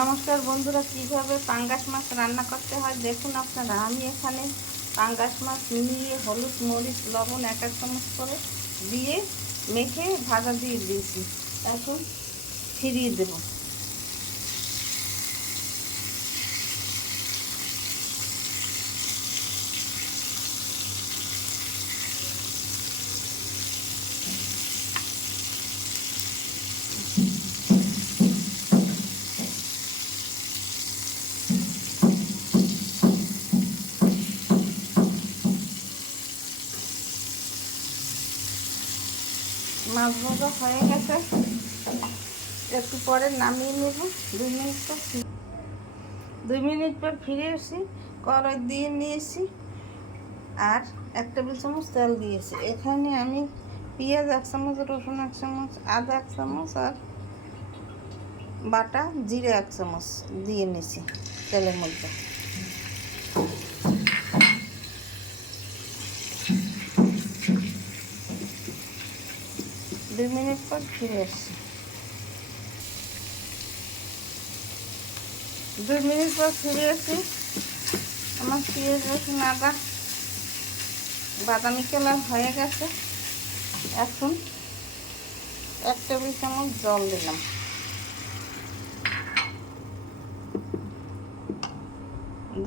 নমস্কার বন্ধুরা, কিভাবে পাঙ্গাস মাছ রান্না করতে হয় দেখুন আপনারা। আমি এখানে পাঙ্গাস মাছ নিয়ে হলুদ মরিচ লবণ 1 চামচ করে দিয়ে মেখে ভাজা দিয়ে দিয়েছি। এখন ফিরিয়ে দেব। মাছ ভাজা হয়ে গেছে, একটু পরে নামিয়ে নেব। 2 মিনিট পর ফিরে এসেছি। কড়াই দিয়ে নিয়েছি আর 1 টেবিল চামচ তেল দিয়েছি। এখানে আমি পেঁয়াজ 1 চামচ, রসুন 1 চামচ, আদা 1 চামচ আর বাটা জিরে 1 চামচ দিয়ে নিয়েছি তেলের মধ্যে। 2 মিনিট পর ফিরে এসেছি। 2 মিনিট পর ফিরে এসেছি। আমার পেঁয়াজ রসুন আদা বাদামি কালার হয়ে গেছে। এখন 1 টেবিল চামচ জল দিলাম।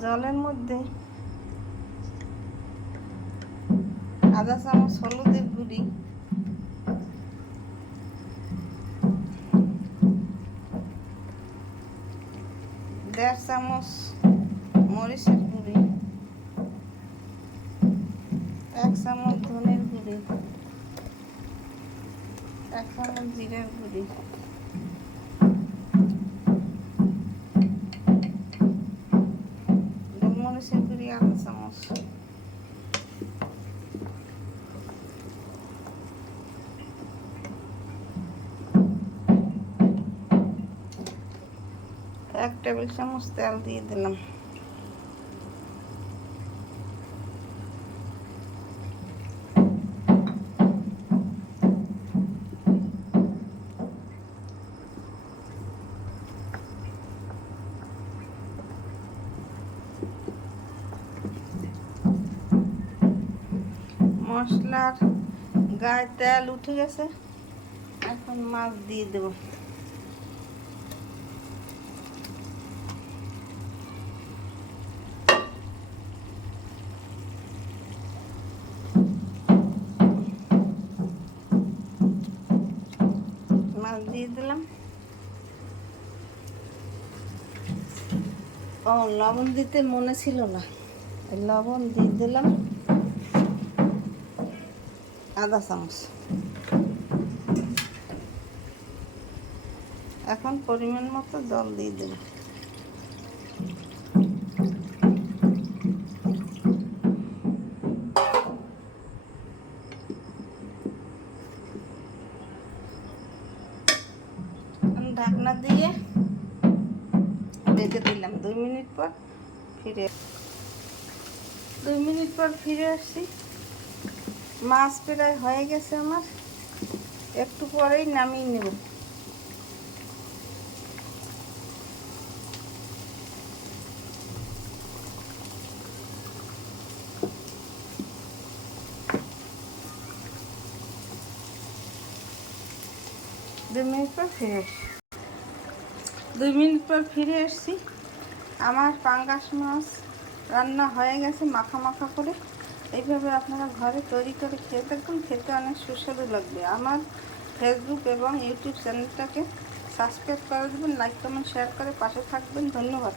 জলের মধ্যে আধা চামচ হলুদের গুঁড়ি, 1.5 চামচ মরিচের গুঁড়ি, 1 চামচ ধনের গুঁড়ি, 1 চামচ জিরার গুঁড়ি, গোলমরিচের গুঁড়ি 1 চামচ, এক টেবিল চামচ তেল দিয়ে দিলাম। মশলার গায়ে তেল উঠে গেছে, এখন মাছ দিয়ে দেব। মাছ দিয়ে দিলাম। লবণ দিতে মনে ছিল না, লবণ দিয়ে দিলাম আধা চামচ। এখন পরিমাণ মতো জল দিয়ে দেব। ঢাকনা দিয়ে রেখে দিলাম। 2 মিনিট পর ফিরে 2 মিনিট পর ফিরে আসছি। মাছ প্রায় হয়ে গেছে আমার, একটু পরেই নামিয়ে নেব। দু মিনিট পর ফিরে এসছি। 2 মিনিট পর ফিরে এসছি। আমার পাঙ্গাস মাছ রান্না হয়ে গেছে মাখা মাখা করে। এইভাবে আপনারা ঘরে তৈরি করে খেয়ে থাকুন, খেতে অনেক সুস্বাদু লাগবে। আমার ফেসবুক এবং ইউটিউব চ্যানেলটাকে সাবস্ক্রাইব করে দেবেন, লাইক কমেন্ট শেয়ার করে পাশে থাকবেন। ধন্যবাদ।